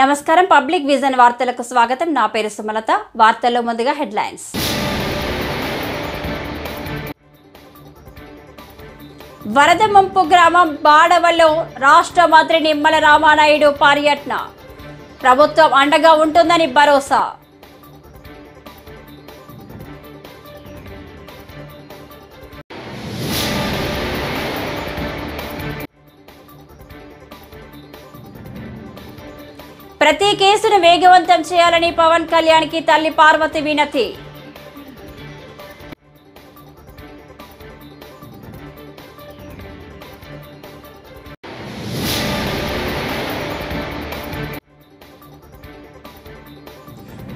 నమస్కారం public vision వార్తలకు స్వాగతం. నా పేరు సుమలత. వార్తల్లో ముందుగా హెడ్లైన్స్. వరద ముంపు గ్రామం బాడవలో రాష్ట్ర మంత్రి నిమ్మల రామానాయుడు పర్యటన. ప్రభుత్వం అండగా ఉంటుందని భరోసా. ప్రతి కేసును వేగవంతం చేయాలని పవన్ కళ్యాణ్ కి తల్లి పార్వతి వినతి.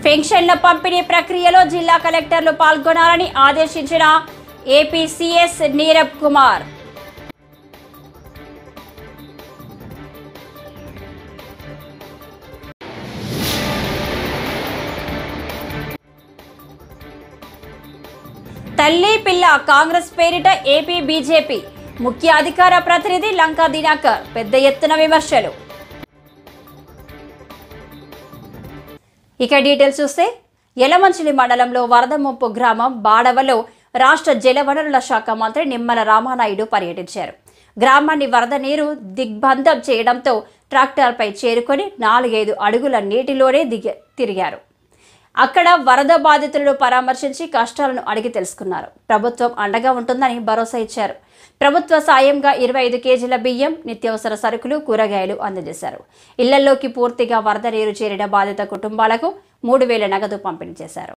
పెన్షన్ల పంపిణీ ప్రక్రియలో జిల్లా కలెక్టర్లు పాల్గొనాలని ఆదేశించిన ఏపీ సీఎస్ నీరబ్ కుమార్. తల్లి పిల్ల కాంగ్రెస్ పేరిట ఏపీ బీజేపీ ముఖ్య అధికార ప్రతినిధి లంకా దినకర్ పెద్ద ఎత్తున విమర్శలు. ఇక డీటెయిల్స్ చూస్తే యలమంచిలి మండలంలో వరద ముంపు గ్రామం బాడవలో రాష్ట్ర జలవనరుల శాఖ మంత్రి నిమ్మల రామానాయుడు పర్యటించారు. గ్రామాన్ని వరద నీరు దిగ్బంధం చేయడంతో ట్రాక్టర్పై చేరుకొని 4-5 అడుగుల నీటిలోనే తిరిగారు. అక్కడ వరద బాధితులను పరామర్శించి కష్టాలను అడిగి తెలుసుకున్నారు. ప్రభుత్వం అండగా ఉంటుందని భరోసా ఇచ్చారు. ప్రభుత్వ సాయంగా 25 కేజీల బియ్యం, నిత్యావసర సరుకులు, కూరగాయలు అందజేశారు. ఇళ్లలోకి పూర్తిగా వరద నీరు చేరిన బాధిత కుటుంబాలకు 3,000 నగదు పంపిణీ చేశారు.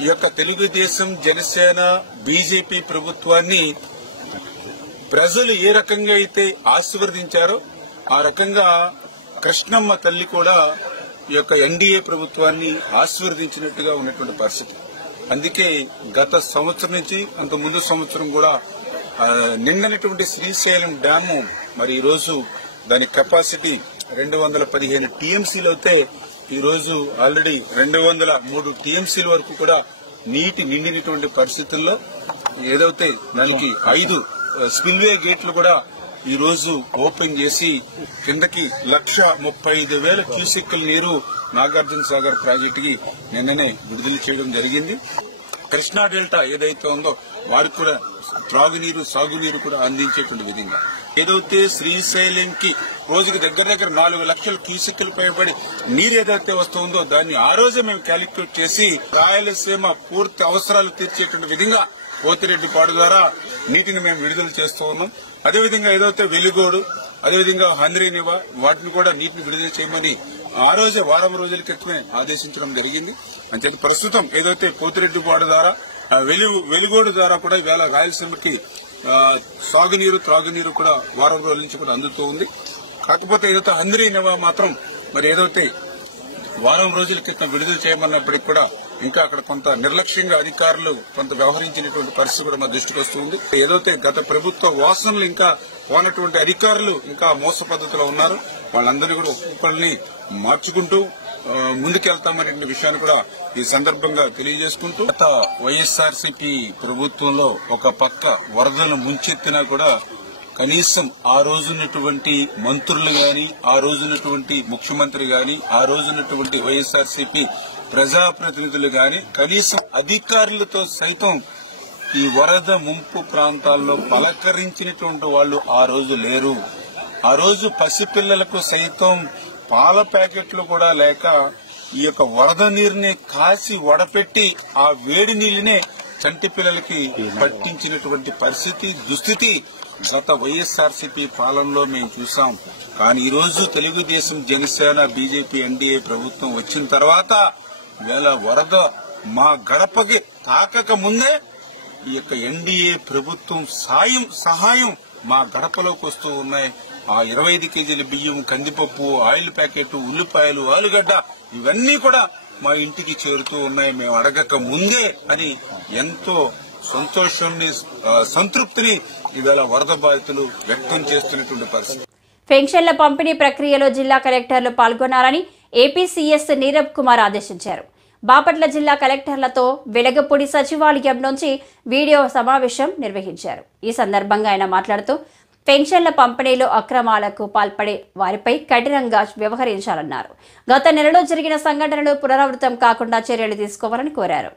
ఈ యొక్క తెలుగుదేశం జనసేన బీజేపీ ప్రభుత్వాన్ని ప్రజలు ఏ రకంగా అయితే ఆశీర్వదించారో ఆ రకంగా కృష్ణమ్మ తల్లి కూడా ఈ యొక్క ఎన్డీఏ ప్రభుత్వాన్ని ఆశీర్వదించినట్టుగా ఉన్నటువంటి పరిస్థితి. అందుకే గత సంవత్సరం నుంచి అంత ముందు సంవత్సరం కూడా నిండినటువంటి శ్రీశైలం డ్యాము మరి ఈ రోజు దాని కెపాసిటీ 215 టీఎంసీలు అయితే ఈ రోజు ఆల్రెడీ 203 టీఎంసీల వరకు కూడా నీటి నిండినటువంటి పరిస్థితుల్లో ఏదైతే దానికి 5 స్పిల్వే గేట్లు కూడా ఈ రోజు ఓపెన్ చేసి కిందకి 1,35,000 క్యూసెక్కుల నీరు నాగార్జున సాగర్ ప్రాజెక్టుకి నిన్ననే విడుదల చేయడం జరిగింది. కృష్ణా డెల్టా ఏదైతే ఉందో వారికి కూడా త్రాగునీరు సాగునీరు కూడా అందించేటువంటి విధంగా ఏదైతే శ్రీశైలంకి రోజుకి దగ్గర 4 లక్షల క్యూసెక్కులు పైబడి నీరు ఏదైతే వస్తుందో దాన్ని ఆ రోజే మేము క్యాలిక్యులేట్ చేసి రాయలసీమ పూర్తి అవసరాలు తీర్చేటువంటి విధంగా పోతిరెడ్డిపాడు ద్వారా నీటిని మేము విడుదల చేస్తూ ఉన్నాం. అదేవిధంగా ఏదైతే వెలుగోడు అదేవిధంగా హంద్రీనివా వాటిని కూడా నీటిని విడుదల చేయమని ఆ రోజే వారం రోజుల క్రితమే ఆదేశించడం జరిగింది. అంటే ప్రస్తుతం ఏదైతే పోతిరెడ్డిపాడు ద్వారా వెలుగోడు ద్వారా కూడా ఇవాళ రాయలసీమకి సాగునీరు త్రాగునీరు కూడా వారం రోజుల నుంచి కూడా అందుతూ ఉంది. కాకపోతే ఏదైతే హంద్రీనివా మాత్రం మరి ఏదైతే వారం రోజుల క్రితం విడుదల చేయమన్నప్పటికీ కూడా ఇంకా అక్కడ కొంత నిర్లక్ష్యంగా అధికారులు కొంత వ్యవహరించినటువంటి పరిస్థితి కూడా మా దృష్టికి వస్తుంది. ఏదైతే గత ప్రభుత్వ వాసనలు ఇంకా పోనటువంటి అధికారులు ఇంకా మోస పద్ధతిలో ఉన్నారు. వాళ్ళందరినీ కూడా ఒక్కొక్కరిని మార్చుకుంటూ ముందుకెళ్తామనే విషయాన్ని కూడా ఈ సందర్భంగా తెలియజేసుకుంటూ గత వైఎస్ఆర్సీపీ ప్రభుత్వంలో ఒక పక్క వరదలను ముంచెత్తినా కూడా కనీసం ఆ రోజున్నటువంటి మంత్రులు గాని ఆ రోజున్నటువంటి ముఖ్యమంత్రి గాని ఆ రోజున్నటువంటి వైఎస్ఆర్సీపీ ప్రజాప్రతినిధులు గాని కనీసం అధికారులతో సైతం ఈ వరద ముంపు ప్రాంతాల్లో పలకరించినటువంటి వాళ్ళు ఆ రోజు లేరు. ఆ రోజు పసిపిల్లలకు సైతం పాల ప్యాకెట్లు కూడా లేక ఈ యొక్క వరద నీరుని కాసి వడపెట్టి ఆ వేడి నీళ్లనే చంటి పిల్లలకి పట్టించినటువంటి పరిస్థితి దుస్థితి గత వైఎస్ఆర్సీపీ పాలనలో మేము చూసాం. కానీ ఈ రోజు తెలుగుదేశం జనసేన బీజేపీ ఎన్డీఏ ప్రభుత్వం వచ్చిన తర్వాత వేళ వరద మా గడపకి తాకక ముందే ఈ యొక్క ఎన్డీఏ ప్రభుత్వం సహాయం మా గడపలోకి వస్తూ ఉన్నాయి. ఆ 25 కేజీల బియ్యం, కందిపప్పు, ఆయిల్ ప్యాకెట్, ఉల్లిపాయలు, ఆలుగడ్డ ఇవన్నీ కూడా మా ఇంటికి చేరుతూ ఉన్నాయి మేము అడగక ముందే అని ఎంతో సంతోషాన్ని, సంతృప్తిని ఇవాళ వరద బాధితులు వ్యక్తం చేస్తున్నటువంటి పరిస్థితి. పెన్షన్ల పంపిణీ ప్రక్రియలో జిల్లా కలెక్టర్లు పాల్గొనాలని ఏపీ సీఎస్ నీరబ్ కుమార్ ఆదేశించారు. బాపట్ల జిల్లా కలెక్టర్లతో వెలగపూడి సచివాలయం నుంచి వీడియో సమావేశం నిర్వహించారు. ఈ సందర్భంగా ఆయన మాట్లాడుతూ పెన్షన్ల పంపిణీలో అక్రమాలకు పాల్పడే వారిపై కఠినంగా వ్యవహరించాలన్నారు. గత నెలలో జరిగిన సంఘటనలు పునరావృతం కాకుండా చర్యలు తీసుకోవాలని కోరారు.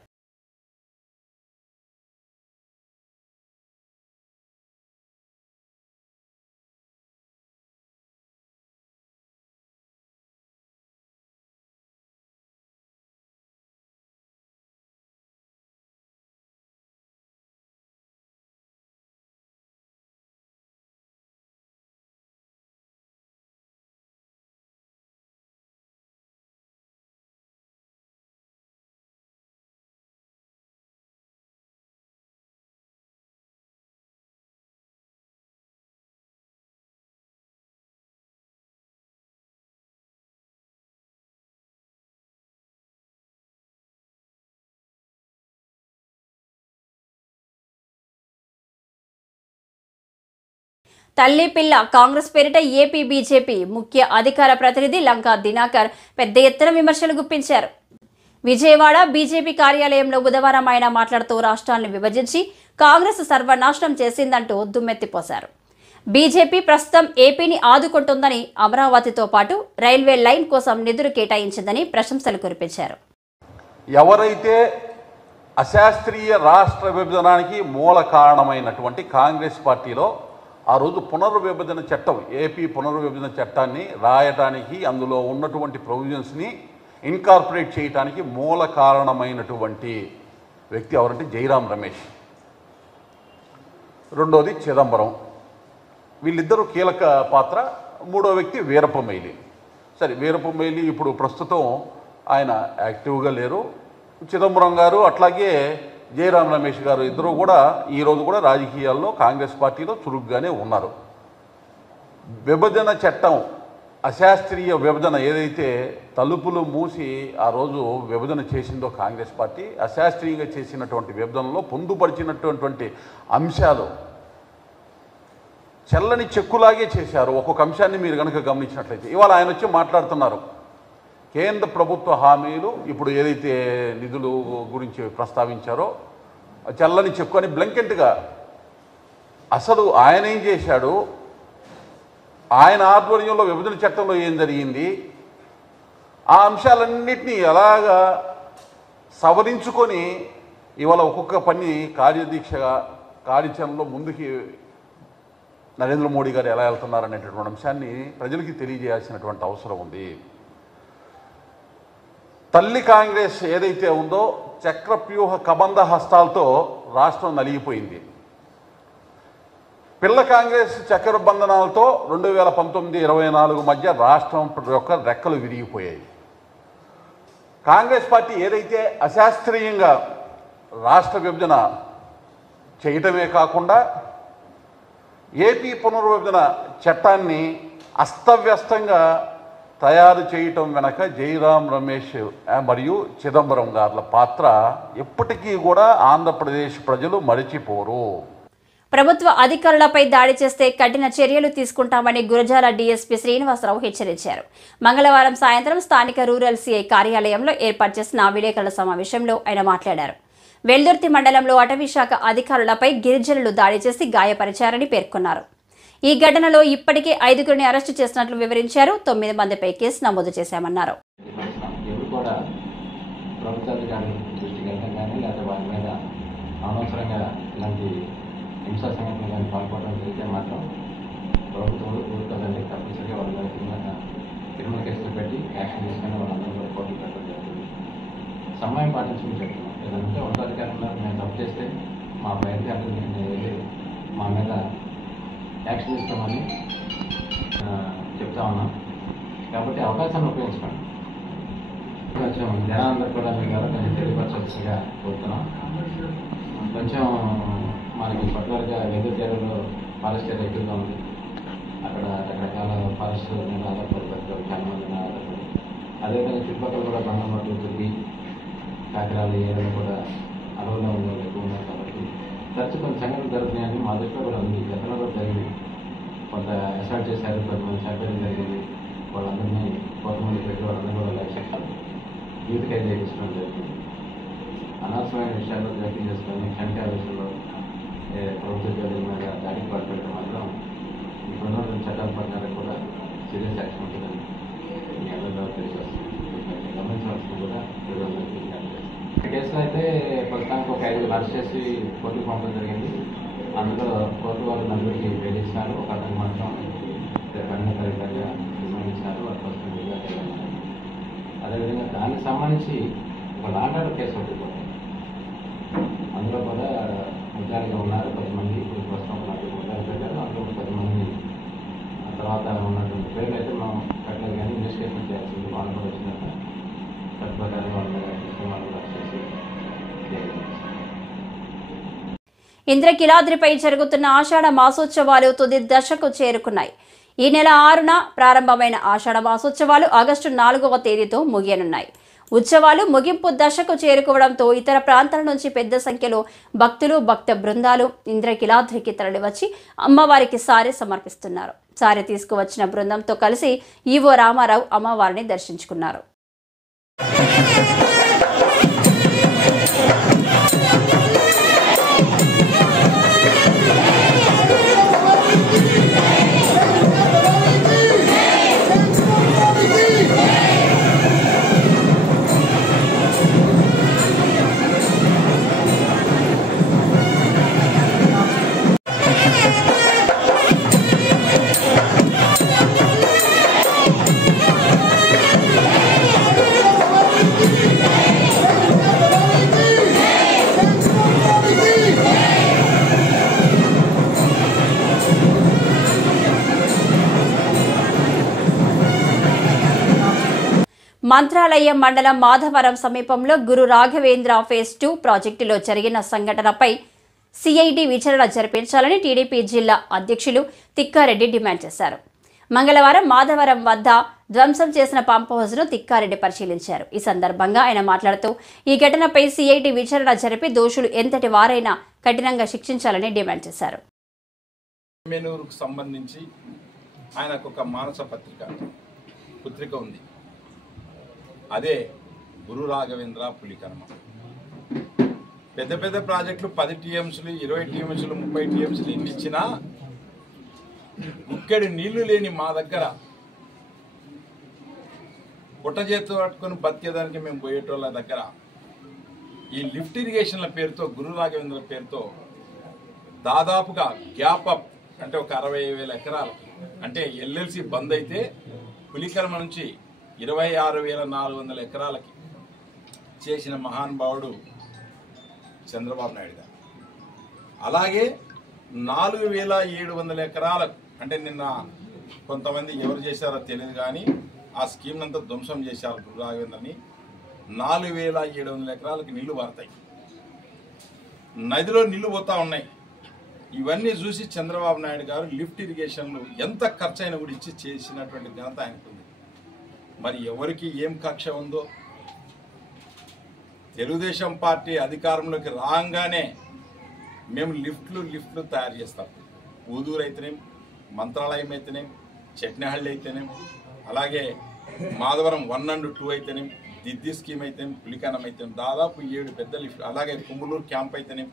తల్లి పిల్ల కాంగ్రెస్ పేరిట ఏపీ బీజేపీ ముఖ్య అధికార ప్రతినిధి లంకా దినాకర్ పెద్ద ఎత్తున విమర్శలు గుప్పించారు. విజయవాడ బీజేపీ కార్యాలయంలో బుధవారం ఆయన మాట్లాడుతూ రాష్ట్రాన్ని విభజించి కాంగ్రెస్ సర్వనాశనం చేసిందంటూ దుమ్మెత్తిపోశారు. బీజేపీ ప్రస్తుతం ఏపీని ఆదుకుంటుందని, అమరావతితో పాటు రైల్వే లైన్ కోసం నిధులు కేటాయించిందని ప్రశంసలు కురిపించారు. ఎవరైతే అశాస్త్రీయ రాష్ట్ర విభజనానికి మూల కారణమైనటువంటి కాంగ్రెస్ పార్టీలో ఆ రోజు పునర్విభజన చట్టం, ఏపీ పునర్విభజన చట్టాన్ని రాయటానికి, అందులో ఉన్నటువంటి ప్రొవిజన్స్ని ఇన్కార్పొరేట్ చేయడానికి మూల కారణమైనటువంటి వ్యక్తి ఎవరంటే జైరాం రమేష్, రెండోది చిదంబరం. వీళ్ళిద్దరూ కీలక పాత్ర. మూడో వ్యక్తి వీరప్ప మొయిలీ. సరే, వీరప్ప మొయిలీ ఇప్పుడు ప్రస్తుతం ఆయన యాక్టివ్గా లేరు. చిదంబరం గారు అట్లాగే జైరాం రమేష్ గారు ఇద్దరు కూడా ఈరోజు కూడా రాజకీయాల్లో కాంగ్రెస్ పార్టీలో చురుగ్గానే ఉన్నారు. విభజన చట్టం, అశాస్త్రీయ విభజన ఏదైతే తలుపులు మూసి ఆ రోజు విభజన చేసిందో కాంగ్రెస్ పార్టీ, అశాస్త్రీయంగా చేసినటువంటి విభజనలో పొందుపరిచినటువంటి అంశాలు చెల్లని చెక్కులాగే చేశారు. ఒక్కొక్క అంశాన్ని మీరు కనుక గమనించినట్లయితే ఇవాళ ఆయన వచ్చి మాట్లాడుతున్నారు. కేంద్ర ప్రభుత్వ హామీలు ఇప్పుడు ఏదైతే నిధులు గురించి ప్రస్తావించారో చెల్లని చెక్కు అని బ్లంకెట్గా, అసలు ఆయన ఏం చేశాడు, ఆయన ఆధ్వర్యంలో విభజన చట్టంలో ఏం జరిగింది, ఆ అంశాలన్నింటినీ ఎలాగా సవరించుకొని ఇవాళ ఒక్కొక్క పని కార్యదీక్షగా కార్యాచరణలో ముందుకి నరేంద్ర మోడీ గారు ఎలా వెళ్తున్నారనేటటువంటి అంశాన్ని ప్రజలకి తెలియజేయాల్సినటువంటి అవసరం ఉంది. తల్లి కాంగ్రెస్ ఏదైతే ఉందో చక్రవ్యూహ కబంధ హస్తాలతో రాష్ట్రం నలిగిపోయింది. పిల్ల కాంగ్రెస్ చక్రబంధనాలతో 2019-24 మధ్య రాష్ట్రం యొక్క రెక్కలు విరిగిపోయాయి. కాంగ్రెస్ పార్టీ ఏదైతే అశాస్త్రీయంగా రాష్ట్ర విభజన చేయటమే కాకుండా ఏపీ పునర్విభజన చట్టాన్ని అస్తవ్యస్తంగా తయారు చేయటం వెనక జైరాం రమేష్ మరియు చిదంబరం గార్ల పాత్ర ఎప్పటికీ కూడా ఆంధ్రప్రదేశ్ ప్రజలు మరిచిపోరు. ప్రభుత్వ అధికారులపై దాడి చేస్తే కఠిన చర్యలు తీసుకుంటామని గురజాల డీఎస్పీ శ్రీనివాసరావు హెచ్చరించారు. మంగళవారం సాయంత్రం స్థానిక రూరల్ సీఐ కార్యాలయంలో ఏర్పాటు చేసిన విలేకరుల సమావేశంలో ఆయన మాట్లాడారు. వెల్దుర్తి మండలంలో అటవీశాఖ అధికారులపై గిరిజనులు దాడి చేసి గాయపరిచారని పేర్కొన్నారు. ఈ ఘటనలో ఇప్పటికే 5గురిని అరెస్టు చేసినట్లు వివరించారు. 9 మందిపై కేసు నమోదు చేశామన్నారు. సమయం పాటించమని చెప్తున్నాం. ఏదంటే ఉన్నతాధికారులు మేము తప్పు చేస్తే మా ప్రయత్నాలు మా మీద యాక్షన్ ఇస్తామని చెప్తా ఉన్నాం. కాబట్టి అవకాశాన్ని ఉపయోగించుకోండి. కొంచెం జనాలందరూ కూడా మీ ద్వారా కొంచెం తెలియపరచాల్సిందిగా కోరుతున్నాం. కొంచెం మనకి పర్టికులర్గా వెదర్ ఏరియాలో ఫారెస్ట్ ఏరియా ఎక్కువగా ఉంది. అక్కడ రకరకాల ఫారెస్ట్ మీద ఆధారపడి బతికారు, చాలా మంది ఆధారపడి. అదేవిధంగా చుట్టుపక్కల కూడా బంగామట్టు, తుర్గి, కాకినాడ ఏరియాలో కూడా అడవుల్లో ఉన్న వాళ్ళు ఎక్కువ ఉన్నారు కాబట్టి తరచు కొన్ని సంఘటనలు జరుగుతున్నాయని మా దృష్టిలో కూడా ఉంది. గతంలో కూడా జరిగింది. కొంత అసాల్ట్ చేశారు, కొంతమంది చంపేయడం జరిగింది. వాళ్ళందరినీ కొంతమంది పెట్టి వాళ్ళందరూ కూడా లైఫ్ యూత్ ఖైదు చేయించడం జరిగింది. అనవసరమైన విషయాల్లో జోక్యం చేసుకొని క్షణికాల విషయంలో ప్రభుత్వ ఉద్యోగుల మీద దాడికి పాల్పడటం మాత్రం ఇప్పుడున్న చట్టాల ప్రకారం కూడా సీరియస్ యాక్షన్ ఉంటుందని మీ అందరూ తెలియజేస్తుంది. గమనించవలసింది కూడా ప్రజలందరికీ ఈ కేసులో అయితే ప్రస్తుతానికి ఒక 5 అరెస్ట్ చేసి కోర్టుకు పంపడం జరిగింది. అందులో కోర్టు వాళ్ళు 4కి బెయిల్ ఇచ్చినారు. ఒక అతను మాత్రం 12వ తారీఖుగా రిమాండ్ ఇచ్చినారు. అదేవిధంగా దానికి సంబంధించి ఒక లాండ్ ఆర్డర్ కేసు ఒకటి కూడా అందులో కూడా ముద్దాయిగా ఉన్నారు 10 మంది. ఇప్పుడు ప్రస్తుతం 4 ముద్దాయిలు పెట్టారు. అందులో 10 మంది తర్వాత ఉన్నటువంటి పేర్లు అయితే మనం పెట్టలేదు, కానీ ఇన్వెస్టిగేషన్ చేయాల్సింది. వాళ్ళు కూడా వచ్చినాక చట్ట ప్రకారం వాళ్ళ వాళ్ళు కూడా చేసి ఇంద్రకీలాద్రిపై జరుగుతున్న ఆషాఢ మాసోత్సవాలు తుది దశకు చేరుకున్నాయి. ఈ నెల 6న ప్రారంభమైన ఆషాఢ మాసోత్సవాలు ఆగస్టు 4వ తేదీతో ముగియనున్నాయి. ఉత్సవాలు ముగింపు దశకు చేరుకోవడంతో ఇతర ప్రాంతాల నుంచి పెద్ద సంఖ్యలో భక్తులు, భక్త బృందాలు ఇంద్రకీలాద్రికి తరలివచ్చి అమ్మవారికి సారె సమర్పిస్తున్నారు. సారె తీసుకువచ్చిన బృందంతో కలిసి ఈవో రామారావు అమ్మవారిని దర్శించుకున్నారు. మంత్రాలయం మండలం మాధవరం సమీపంలో గురు రాఘవేంద్ర ఫేజ్ 2 ప్రాజెక్టులో జరిగిన సంఘటనపై సిఐడి విచారణ జరిపించాలని టీడీపీ జిల్లా అధ్యక్షులు తిక్కారెడ్డి డిమాండ్ చేశారు. మంగళవారం మాధవరం వద్ద ధ్వంసం చేసిన పంప్ హౌస్ను తిక్కారెడ్డి పరిశీలించారు. ఈ సందర్భంగా ఆయన మాట్లాడుతూ ఈ ఘటనపై సిఐడి విచారణ జరిపి దోషులు ఎంతటి వారైనా కఠినంగా శిక్షించాలని డిమాండ్ చేశారు. మేనూరుకు సంబంధించి ఆయనకు ఒక మానస పుత్రిక ఉంది. అదే గురు రాఘవేంద్ర పులికర్మ. పెద్ద పెద్ద ప్రాజెక్టులు 10 టీఎంసీలు, 20 టీఎంసీలు, 30 టీఎంసీలు ఇన్ని ఇచ్చినా గుక్కెడు నీళ్లు లేని మా దగ్గర పుట్ట చేతి పట్టుకొని బతికేదానికి మేము పోయేటోళ్ళ దగ్గర ఈ లిఫ్ట్ ఇరిగేషన్ల పేరుతో, గురు రాఘవేంద్ర పేరుతో దాదాపుగా గ్యాప్ అప్ అంటే ఒక 60,000 ఎకరాలకి, అంటే ఎల్ఎల్సి బంద్ అయితే పులికర్మ నుంచి 26,400 ఎకరాలకి చేసిన మహానుభావుడు చంద్రబాబు నాయుడు గారు. అలాగే 4,700 ఎకరాలకు, అంటే నిన్న కొంతమంది ఎవరు చేశారో తెలియదు కానీ ఆ స్కీమ్ అంతా ధ్వంసం చేశారు గురు రాఘవేంద్రని. 4,700 ఎకరాలకి నీళ్లు పారుతాయి, నదిలో నీళ్లు పోతా ఉన్నాయి. ఇవన్నీ చూసి చంద్రబాబు నాయుడు గారు లిఫ్ట్ ఇరిగేషన్లు ఎంత ఖర్చు అయినా కూడా ఇచ్చి చేసినటువంటి ఘనత ఆయనకుంది. మరి ఎవరికి ఏం కక్ష ఉందో, తెలుగుదేశం పార్టీ అధికారంలోకి రాగానే మేము లిఫ్ట్లు తయారు చేస్తాం. ఊదూరు అయితేనేం, మంత్రాలయం అయితేనేం, చట్నహళ్ళి అయితేనేం, అలాగే మాధవరం 1 and 2 అయితేనేం, దిద్ది స్కీమ్ అయితేనేం, పులికనం అయితేనేం, దాదాపు 7 పెద్ద లిఫ్ట్, అలాగే కుమ్ములూరు క్యాంప్ అయితేనేం.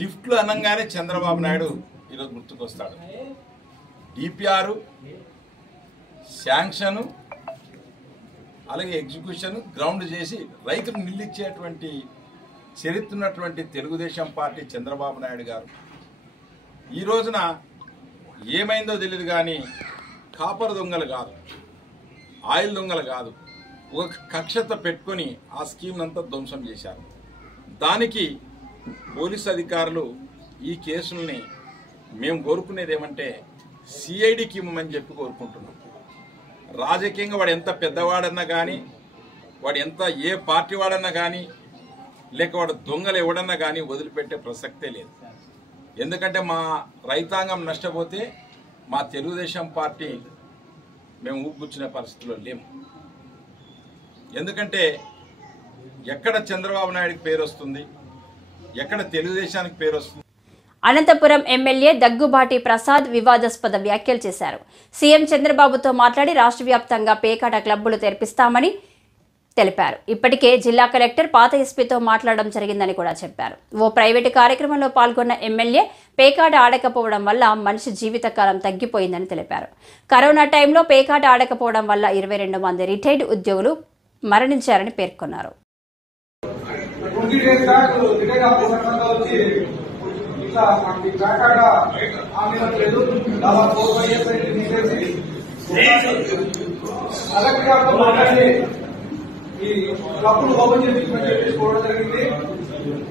లిఫ్ట్లు అనగానే చంద్రబాబు నాయుడు ఈరోజు గుర్తుకొస్తాడు. డిపిఆర్, శాంక్షన్, అలాగే ఎగ్జిక్యూషన్, గ్రౌండ్ చేసి రైతులు నిలిచేటువంటి చరిత్ర ఉన్నటువంటి తెలుగుదేశం పార్టీ చంద్రబాబు నాయుడు గారు ఈ రోజున ఏమైందో తెలియదు కానీ కాపర్ దొంగలు కాదు, ఆయిల్ దొంగలు కాదు, ఒక కక్షత పెట్టుకొని ఆ స్కీమ్ అంతా ధ్వంసం చేశారు. దానికి పోలీసు అధికారులు ఈ కేసుల్ని మేము కోరుకునేది ఏమంటే సిఐడికి ఇవ్వమని చెప్పి కోరుకుంటున్నాం. రాజకీయంగా వాడు ఎంత పెద్దవాడన్నా కానీ, వాడు ఎంత ఏ పార్టీ వాడన్నా కానీ, లేక వాడు దొంగలు ఎవడన్నా కానీ వదిలిపెట్టే ప్రసక్తే లేదు. ఎందుకంటే మా రైతాంగం నష్టపోతే మా తెలుగుదేశం పార్టీ మేము ఊపుకునే పరిస్థితిలో లేము. ఎందుకంటే ఎక్కడ చంద్రబాబు నాయుడికి పేరు వస్తుంది, ఎక్కడ తెలుగుదేశానికి పేరు వస్తుంది. అనంతపురం ఎమ్మెల్యే దగ్గుబాటి ప్రసాద్ వివాదాస్పద వ్యాఖ్యలు చేశారు. సీఎం చంద్రబాబుతో మాట్లాడి రాష్ట్ర వ్యాప్తంగా పేకాట క్లబ్బులు తెరిపిస్తామని తెలిపారు. ఇప్పటికే జిల్లా కలెక్టర్ పాత ఎస్పీతో మాట్లాడడం జరిగిందని కూడా చెప్పారు. ఓ ప్రైవేటు కార్యక్రమంలో పాల్గొన్న ఎమ్మెల్యే పేకాట ఆడకపోవడం వల్ల మనిషి జీవితకాలం తగ్గిపోయిందని తెలిపారు. కరోనా టైంలో పేకాట ఆడకపోవడం వల్ల 22 మంది రిటైర్డ్ ఉద్యోగులు మరణించారని పేర్కొన్నారు. ఈ క్లబ్లు ఓపెన్ చేసుకోవడం జరిగింది.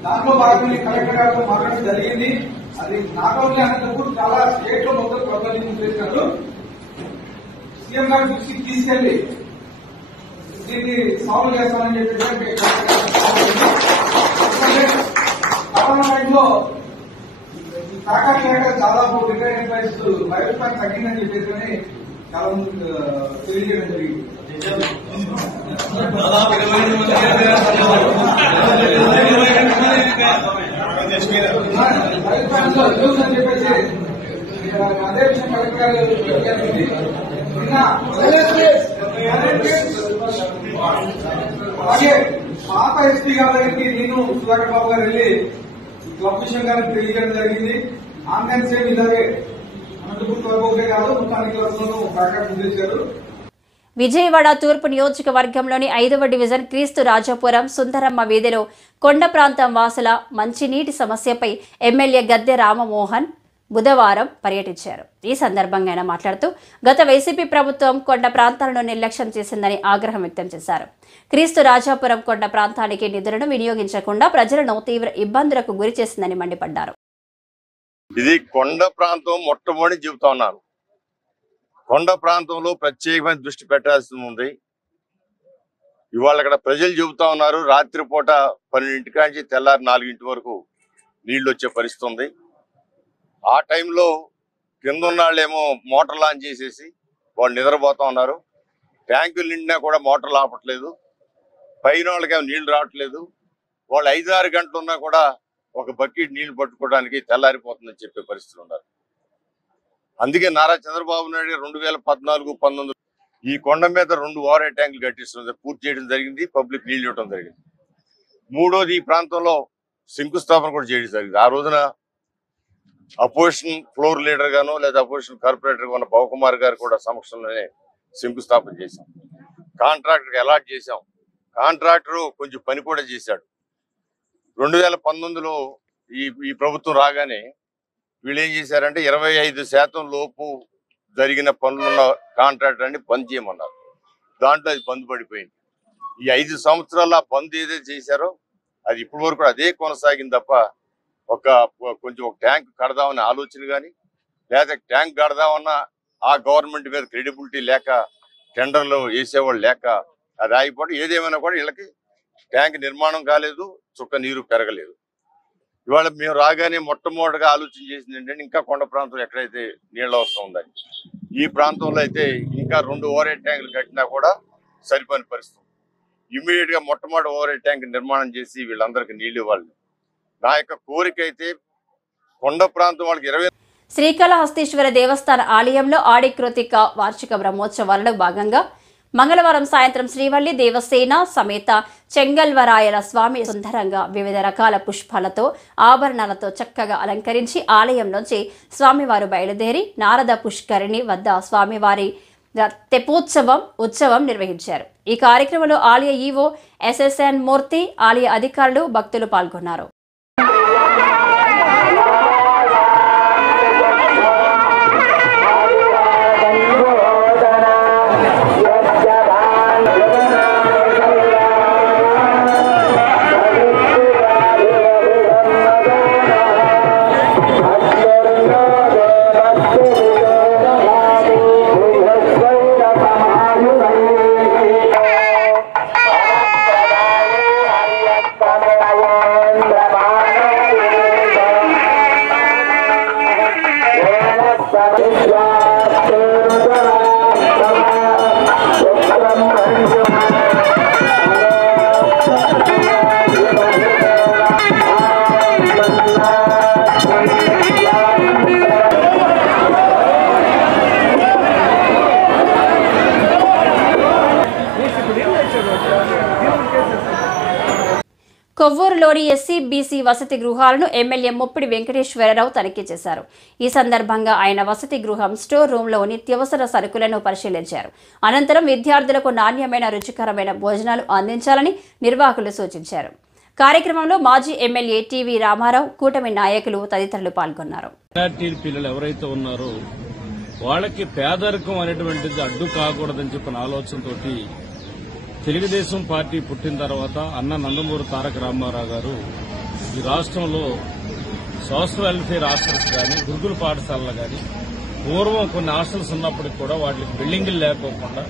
దాంట్లో భాగంగా కలెక్టర్ గారితో మాట్లాడడం జరిగింది. అది నాట్ ఓన్లీ అనంతపూర్, చాలా స్టేట్ లో మొత్తం క్లబ్లు చేశారు. సీఎం గారి దృష్టికి తీసుకెళ్లి దీన్ని సాల్వ్ చేస్తామని చెప్పి కరోనా టైంలో కాకా దాదాపు రిటైర్డ్ ఎంప్లాయీస్ లైఫ్ స్పాన్ తగ్గిందని చెప్పేసి చాలా మంది తెలియజేయడం జరిగింది. అదే విషయం కలెక్టర్ అలాగే పాత ఎస్పీ గారి దగ్గరికి నేను సుధాకర్ బాబు గారు వెళ్లి క్లబ్ విషయం గారికి తెలియజేయడం జరిగింది. ఆన్లైన్ సేమ్ ఇలాగే అనంతపూర్ క్లబ్ ఒకటే కాదు, మొత్తానికి క్లబ్లను బ్యాకప్ ఉద్దేశారు. విజయవాడ తూర్పు నియోజకవర్గంలోని 5వ డివిజన్ క్రీస్తు రాజాపురం సుందరమ్మ వీధిలో కొండ ప్రాంతం వాసుల మంచినీటి సమస్యపై ఎమ్మెల్యే గద్దె రామమోహన్ బుధవారం పర్యటించారు. ఈ సందర్భంగా ఆయన మాట్లాడుతూ గత వైసీపీ ప్రభుత్వం కొండ ప్రాంతాలను నిర్లక్ష్యం చేసిందని ఆగ్రహం వ్యక్తం చేశారు. క్రీస్తు రాజాపురం కొండ ప్రాంతానికి నిధులను వినియోగించకుండా ప్రజలను తీవ్ర ఇబ్బందులకు గురి చేసిందని మండిపడ్డారు. ఇది కొండ ప్రాంతం మొట్టమొదటి చెబుతా ఉన్నారు. కొండ ప్రాంతంలో ప్రత్యేకమైన దృష్టి పెట్టాల్సి ఉంది. ఇవాళ అక్కడ ప్రజలు చెబుతా ఉన్నారు, రాత్రిపూట 12 నుంచి తెల్లారి 4 వరకు నీళ్లు వచ్చే పరిస్థితి ఉంది. ఆ టైంలో కింద ఉన్నాళ్ళేమో మోటార్ లాంచ్ చేసేసి వాళ్ళు నిద్రపోతా ఉన్నారు. ట్యాంకులు నిండినా కూడా మోటార్లు ఆపట్లేదు. పైన వాళ్ళకేమో నీళ్లు రావట్లేదు. వాళ్ళు 5-6 గంటలు ఉన్నా కూడా ఒక బకెట్ నీళ్లు పట్టుకోవడానికి తెల్లారిపోతుందని చెప్పే పరిస్థితులు ఉన్నారు. అందుకే నారా చంద్రబాబు నాయుడు 2014-19 ఈ కొండ మీద 2 వాటర్ ట్యాంకులు కట్టిస్తుంది, పూర్తి చేయడం జరిగింది. పబ్లిక్ నీళ్లు ఇవ్వడం జరిగింది. మూడోది ఈ ప్రాంతంలో శంకుస్థాపన కూడా చేయడం జరిగింది. ఆ రోజున అపోజిషన్ ఫ్లోర్ లీడర్ గాను లేదా అపోజిషన్ కార్పొరేటర్ గా ఉన్న భవకుమార్ గారు కూడా సమక్షంలోనే శంకుస్థాపన చేశాం. కాంట్రాక్టర్కి అలాట్ చేశాం. కాంట్రాక్టర్ కొంచెం పని కూడా చేశాడు. 2019లో ఈ ప్రభుత్వం రాగానే వీళ్ళు ఏం చేశారంటే 25% లోపు జరిగిన పనులున్న కాంట్రాక్టర్ అని బంద్ చేయమన్నారు. దాంట్లో అది బంద్ పడిపోయింది. ఈ 5 సంవత్సరాల బంద్ ఏదైతే చేశారో అది ఇప్పటి వరకు అదే కొనసాగింది తప్ప కొంచెం ఒక ట్యాంక్ కడదామనే ఆలోచన కానీ లేదా ట్యాంక్ కడదామన్న ఆ గవర్నమెంట్ మీద క్రెడిబిలిటీ లేక టెండర్లు వేసేవాళ్ళు లేక అది ఆగిపోవడం. ఏదేమైనా కూడా వీళ్ళకి ట్యాంక్ నిర్మాణం కాలేదు, చుక్క నీరు పెరగలేదు. ఇవాళ మేము రాగానే మొట్టమొదటిగా ఆలోచన చేసింది ఏంటంటే ఇంకా కొండ ప్రాంతం ఎక్కడైతే నీళ్ళ అవసరం ఉందని, ఈ ప్రాంతంలో అయితే ఇంకా 2 ఓవర్ ట్యాంకులు కట్టినా కూడా సరిపోని పరిస్థితి. ఇమ్మీడియట్ గా మొట్టమొదటి ఓవర్ ట్యాంక్ నిర్మాణం చేసి వీళ్ళందరికీ నీళ్లు ఇవ్వాలి. నా యొక్క కోరిక అయితే కొండ ప్రాంతం వాళ్ళకి 20. శ్రీకాళహస్తీశ్వర దేవస్థాన ఆలయంలో ఆడి కృతిక వార్షిక బ్రహ్మోత్సవాలలో భాగంగా మంగళవారం సాయంత్రం శ్రీవల్లి దేవసేన సమేత చెంగల్వరాయల స్వామి సుందరంగా వివిధ రకాల పుష్పాలతో ఆభరణాలతో చక్కగా అలంకరించి ఆలయం నుంచి స్వామివారు బయలుదేరి నారద పుష్కరిణి వద్ద స్వామివారి ఉత్సవం నిర్వహించారు. ఈ కార్యక్రమంలో ఆలయ ఈవో ఎస్ఎస్ఎన్ మూర్తి, ఆలయ అధికారులు, భక్తులు పాల్గొన్నారు. Bye. కొవ్వూరులోని ఎస్సీ బీసీ వసతి గృహాలను ఎమ్మెల్యే ముప్పిడి వెంకటేశ్వరరావు తనిఖీ చేశారు. ఈ సందర్భంగా ఆయన వసతి గృహం స్టోర్ రూంలో నిత్యావసర సరుకులను పరిశీలించారు. అనంతరం విద్యార్థులకు నాణ్యమైన రుచికరమైన భోజనాలు అందించాలని నిర్వాహకులు సూచించారు. కార్యక్రమంలో మాజీ ఎమ్మెల్యే టీవీ రామారావు, కూటమి నాయకులు తదితరులు పాల్గొన్నారు. పిల్లలు ఎవరైతే ఉన్నారో వాళ్ళకి పేదరికం అనేటువంటిది అడ్డు కాకూడదని చెప్పిన ఆలోచనతోటి తెలుగుదేశం పార్టీ పుట్టిన తర్వాత అన్న నందమూరి తారక రామారావు గారు ఈ రాష్ట్రంలో సోషల్ వెల్ఫేర్ హాస్టల్స్ కానీ, గురుకుల పాఠశాలలు కానీ, పూర్వం కొన్ని హాస్టల్స్ ఉన్నప్పటికీ కూడా వాటికి బిల్డింగులు లేకోకుండా,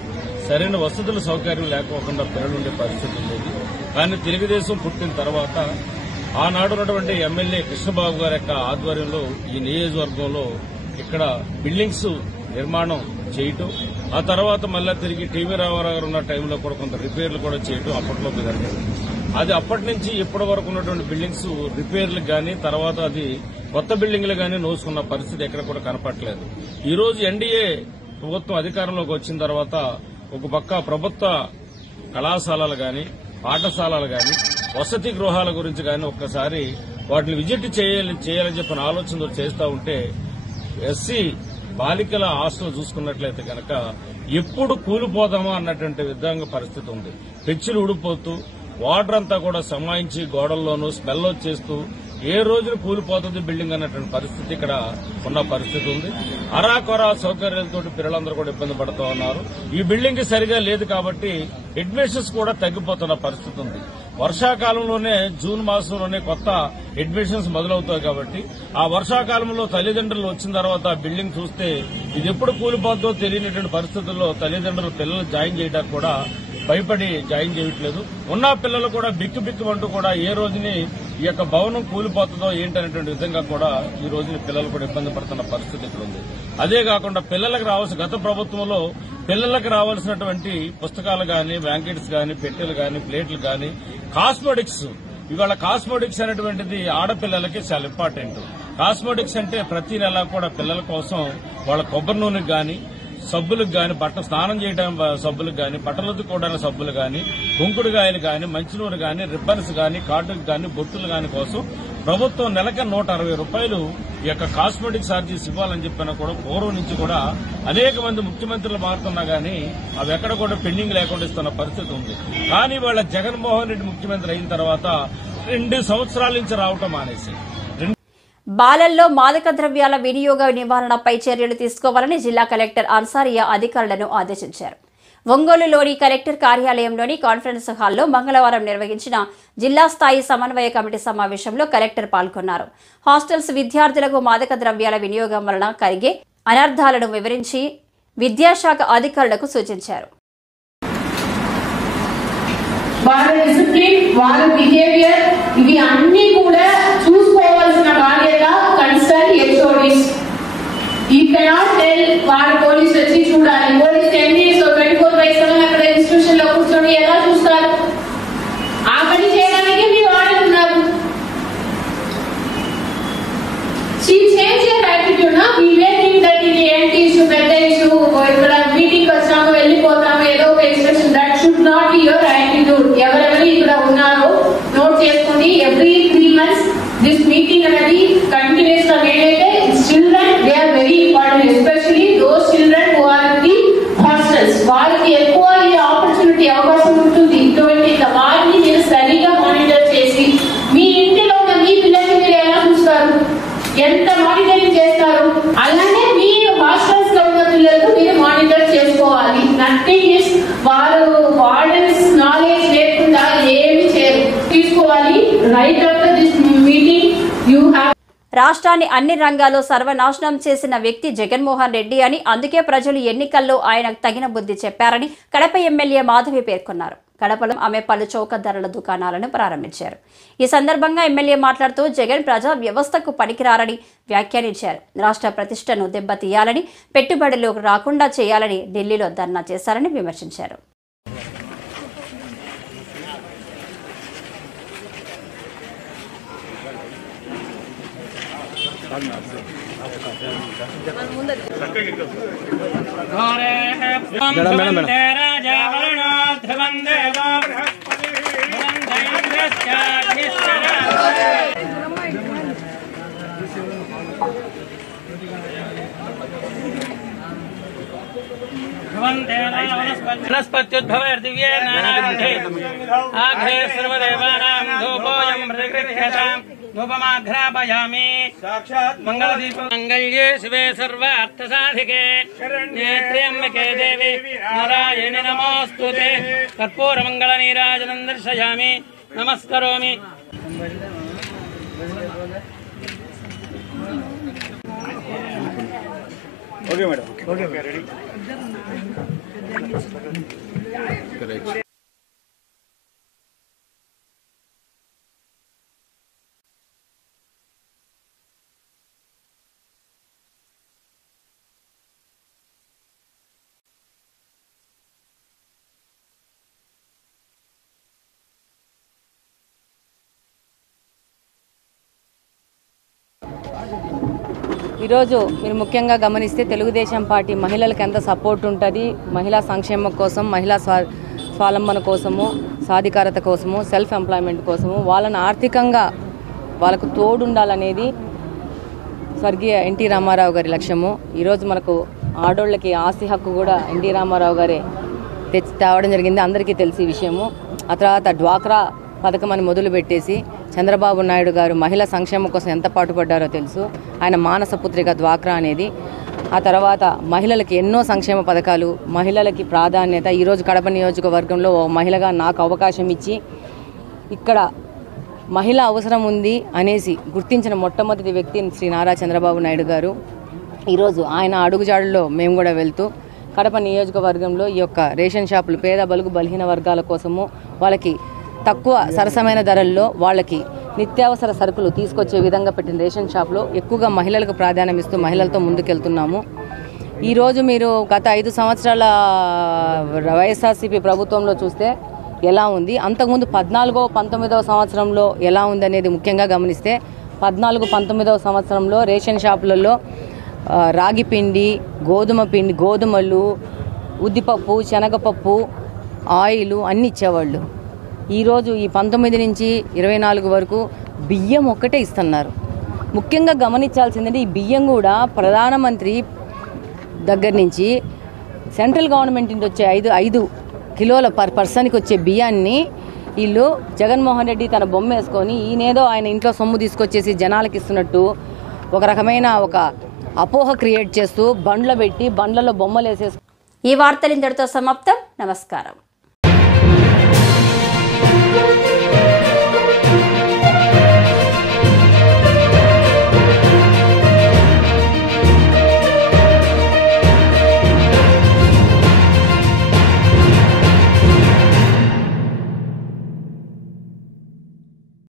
సరైన వసతుల సౌకర్యం లేకోకుండా పిల్లలు ఉండే పరిస్థితి ఉండేది. కానీ తెలుగుదేశం పుట్టిన తర్వాత ఆనాడు ఉన్నటువంటి ఎమ్మెల్యే కృష్ణబాబు గారి యొక్క ఆధ్వర్యంలో ఈ నియోజకవర్గంలో ఇక్కడ బిల్డింగ్స్ నిర్మాణం చేయటం, ఆ తర్వాత మళ్ళా తిరిగి టీవీ రామారావు గారు ఉన్న టైంలో కూడా కొంత రిపేర్లు కూడా చేయటం అప్పట్లో జరిగింది. అది అప్పటి నుంచి ఇప్పటి వరకు ఉన్నటువంటి బిల్డింగ్స్ రిపేర్లకు కానీ, తర్వాత అది కొత్త బిల్డింగ్లు కానీ నోసుకున్న పరిస్థితి ఎక్కడ కూడా కనపట్లేదు. ఈ రోజు ఎన్డీఏ ప్రభుత్వం అధికారంలోకి వచ్చిన తర్వాత ఒక పక్క ప్రభుత్వ కళాశాలలు కానీ, పాఠశాలలు కానీ, వసతి గృహాల గురించి కానీ ఒక్కసారి వాటిని విజిట్ చేయాలని చెప్పిన ఆలోచనతో చేస్తూ ఉంటే ఎస్సీ బాలికల హాస్టల్ చూసుకున్నట్లయితే కనుక ఎప్పుడు కూలిపోదామా అన్నటువంటి విధంగా పరిస్థితి ఉంది. పెచ్చులు ఊడిపోతూ, వాటర్ అంతా కూడా సమాయించి గోడల్లోనూ స్మెల్ వచ్చేస్తూ ఏ రోజున కూలిపోతుంది బిల్డింగ్ అన్నటువంటి పరిస్థితి ఇక్కడ ఉన్న పరిస్థితి ఉంది. అరాకొరా సౌకర్యాలతో పిల్లలందరూ కూడా ఇబ్బంది పడుతూ ఉన్నారు. ఈ బిల్డింగ్ సరిగా లేదు కాబట్టి అడ్మిషన్స్ కూడా తగ్గిపోతున్న పరిస్థితి ఉంది. వర్షాకాలంలోనే జూన్ మాసంలోనే కొత్త అడ్మిషన్స్ మొదలవుతాయి కాబట్టి ఆ వర్షాకాలంలో తల్లిదండ్రులు వచ్చిన తర్వాత బిల్డింగ్ చూస్తే ఇది ఎప్పుడు కూలిపోతుందో తెలియనటువంటి పరిస్థితుల్లో తల్లిదండ్రులు పిల్లలు జాయిన్ చేయడానికి కూడా భయపడి జాయిన్ చేయట్లేదు. ఉన్న పిల్లలు కూడా బిక్కు అంటూ కూడా ఏ రోజుని ఈ యొక్క భవనం కూలిపోతుందో ఏంటనేటువంటి విధంగా కూడా ఈ రోజున పిల్లలు కూడా ఇబ్బంది పడుతున్న పరిస్థితి ఇక్కడ ఉంది. అదే కాకుండా పిల్లలకు రావాల్సిన గత ప్రభుత్వంలో పిల్లలకు రావాల్సినటువంటి పుస్తకాలు గాని, బ్లాంకెట్స్ గాని, పెట్టెలు గాని, ప్లేట్లు గాని, కాస్మెటిక్స్, ఇవాళ కాస్మెటిక్స్ అనేటువంటిది ఆడపిల్లలకి చాలా ఇంపార్టెంట్. కాస్మెటిక్స్ అంటే ప్రతి నెల కూడా పిల్లల కోసం వాళ్ళ కొబ్బరి నూనెకి గాని, సబ్బులకు గాని, స్నానం చేయడం సబ్బులకు గాని, బట్టలు ఉతుక్కోవడానికి సబ్బులు గాని, కుంకుడుగాయలు గాని, మంచినూనె గాని, రిబ్బన్స్ గాని, కాటుకు గాని, బొట్టులు గాని కోసం ప్రభుత్వం నెలకి 160 రూపాయలు ఈ యొక్క కాస్మెటిక్ ఛార్జీస్ ఇవ్వాలని చెప్పినా కూడా పూర్వం నుంచి కూడా అనేక మంది ముఖ్యమంత్రులు మారుతున్నా గానీ అవి ఎక్కడ కూడా పెండింగ్ లేకుండా ఇస్తున్న పరిస్థితి ఉంది. కానీ వాళ్ళ జగన్మోహన్ రెడ్డి ముఖ్యమంత్రి అయిన తర్వాత 2 సంవత్సరాల నుంచి రావటం మానేసి బాలల్లో మాదక ద్రవ్యాల వినియోగ నివారణపై చర్యలు తీసుకోవాలని జిల్లా కలెక్టర్ అన్సారియా అధికారులను ఆదేశించారు. ఒంగోలులోని కలెక్టర్ కార్యాలయంలోని కాన్ఫరెన్స్ హాల్లో మంగళవారం నిర్వహించిన జిల్లా స్థాయి సమన్వయ కమిటీ సమావేశంలో కలెక్టర్ పాల్గొన్నారు. హాస్టల్స్ విద్యార్థులకు మాదక ద్రవ్యాల వినియోగం వలన కలిగే అనర్థాలను వివరించి విద్యాశాఖ అధికారులకు సూచించారు. వాళ్ళ డిసిప్లిన్, వాళ్ళ బిహేవియర్ ఇవి అన్ని కూడా చూసుకోవాల్సిన బాధ్యత concern HODs. You cannot tell వాళ్ళ పోలీసు వచ్చి చూడాలి, పోలీసు 10 days 24/7 అక్కడ ఇన్స్టిట్యూషన్ లో కూర్చొని ఎలా చూస్తారు? ఆ పని చేయడానికి మీరు వాడుతున్నారు. Change your attitude. We may think that ఇది ఏంటి ఇష్యూ, పెద్ద ఇష్యూ, ఇక్కడ మీటింగ్ వచ్చాము వెళ్ళిపోతాము, ఏదో ఒక expression. That should not be your attitude. ఎవరెవరు ఇక్కడ ఉన్నారో నోట్ చేసుకోండి. ఎవ్రీ 3 months దిస్ మీటింగ్ అనేది కంటిన్యూస్ గా ఏదైతే children they are very important, especially those children who are in the hostels. వాళ్ళకి ఎక్కువ ఈ ఆపర్చునిటీ అవకాశం ఉంటుంది. ఇటువంటి వారిని మీరు సరిగా మానిటర్ చేసి మీ ఇంటిలో ఉన్న మీ పిల్లల్ని మీరు ఎలా చూస్తారు, ఎంత మానిటరింగ్ చేస్తారు, అలానే మీ హాస్టల్స్ లో ఉన్న పిల్లలకు మీరు మానిటర్ చేసుకోవాలి. నథింగ్ ఇస్ వారు వార్డెన్స్ నాలెడ్జ్ లేకుండా ఏమి తీసుకోవాలి. Right after this meeting you have. రాష్ట్రాన్ని అన్ని రంగాల్లో సర్వనాశనం చేసిన వ్యక్తి జగన్మోహన్ రెడ్డి అని, అందుకే ప్రజలు ఎన్నికల్లో ఆయనకు తగిన బుద్ధి చెప్పారని కడప ఎమ్మెల్యే మాధవి పేర్కొన్నారు. కడపలో ఆమె పలు చౌక ధరల దుకాణాలను ప్రారంభించారు. ఈ సందర్భంగా ఎమ్మెల్యే మాట్లాడుతూ జగన్ ప్రజా వ్యవస్థకు పనికిరారని వ్యాఖ్యానించారు. రాష్ట్ర ప్రతిష్టను దెబ్బతీయాలని, పెట్టుబడులు రాకుండా చేయాలని ఢిల్లీలో ధర్నా చేశారని విమర్శించారు. రాజా वनस्पत्युद्भवैर्दिव्ये नानाग्रहे आघ्रे सर्वदेवानां धूपोऽयं प्रतिगृह्यताम् धूपमाघ्रापयामि साक्षात् मङ्गलदीपं मङ्गल्ये शिवे सर्वार्थसाधिके नेत्र्यम्बिके देवी नारायणि नमोऽस्तुते कर्पूरमङ्गलनीराजनं दर्शयामि नमस्करोमि ओके मैडम ओके रेडी ఈరోజు మీరు ముఖ్యంగా గమనిస్తే తెలుగుదేశం పార్టీ మహిళలకు ఎంత సపోర్ట్ ఉంటుంది, మహిళా సంక్షేమం కోసం, మహిళా స్వావలంబన కోసము, సాధికారత కోసము, సెల్ఫ్ ఎంప్లాయ్మెంట్ కోసము, వాళ్ళని ఆర్థికంగా వాళ్ళకు తోడుండాలనేది స్వర్గీయ ఎన్టీ రామారావు గారి లక్ష్యము. ఈరోజు మనకు ఆడోళ్ళకి ఆస్తి హక్కు కూడా ఎన్టీ రామారావు గారే తేవడం జరిగింది, అందరికీ తెలిసి విషయము. ఆ తర్వాత డ్వాక్రా పథకం అని మొదలుపెట్టేసి చంద్రబాబు నాయుడు గారు మహిళా సంక్షేమం కోసం ఎంత పాటుపడ్డారో తెలుసు. ఆయన మానస పుత్రిక డ్వాక్రా అనేది. ఆ తర్వాత మహిళలకి ఎన్నో సంక్షేమ పథకాలు, మహిళలకి ప్రాధాన్యత. ఈరోజు కడప నియోజకవర్గంలో ఓ మహిళగా నాకు అవకాశం ఇచ్చి ఇక్కడ మహిళ అవసరం ఉంది అనేసి గుర్తించిన మొట్టమొదటి వ్యక్తి శ్రీ నారా చంద్రబాబు నాయుడు గారు. ఈరోజు ఆయన అడుగుజాడల్లో మేము కూడా వెళ్తూ కడప నియోజకవర్గంలో ఈ యొక్క రేషన్ షాపులు పేద బలుగు బలహీన వర్గాల కోసము వాళ్ళకి తక్కువ సరసమైన ధరల్లో వాళ్ళకి నిత్యావసర సరుకులు తీసుకొచ్చే విధంగా పెట్టిన రేషన్ షాప్లో ఎక్కువగా మహిళలకు ప్రాధాన్యం ఇస్తూ మహిళలతో ముందుకెళ్తున్నాము. ఈరోజు మీరు గత 5 సంవత్సరాల వైఎస్ఆర్సీపీ ప్రభుత్వంలో చూస్తే ఎలా ఉంది, అంతకుముందు 14-19వ సంవత్సరంలో ఎలా ఉంది అనేది ముఖ్యంగా గమనిస్తే 14-19వ సంవత్సరంలో రేషన్ షాపులలో రాగి పిండి, గోధుమలు, ఉద్దిపప్పు, శనగపప్పు, ఆయిల్ అన్నీ ఇచ్చేవాళ్ళు. ఈరోజు ఈ 19 నుంచి 24 వరకు బియ్యం ఒక్కటే ఇస్తున్నారు. ముఖ్యంగా గమనించాల్సిందంటే ఈ బియ్యం కూడా ప్రధానమంత్రి దగ్గర నుంచి సెంట్రల్ గవర్నమెంట్ నుంచి వచ్చే 5 కిలోల పర్సన్కి వచ్చే బియ్యాన్ని వీళ్ళు జగన్మోహన్ రెడ్డి తన బొమ్మ వేసుకొని ఈయనేదో ఆయన ఇంట్లో సొమ్ము తీసుకొచ్చేసి జనాలకు ఇస్తున్నట్టు ఒక రకమైన ఒక అపోహ క్రియేట్ చేస్తూ బండ్లో పెట్టి బండ్లలో బొమ్మలు వేసేసి. ఈ వార్తలు ఇంతటితో సమాప్తం. నమస్కారం.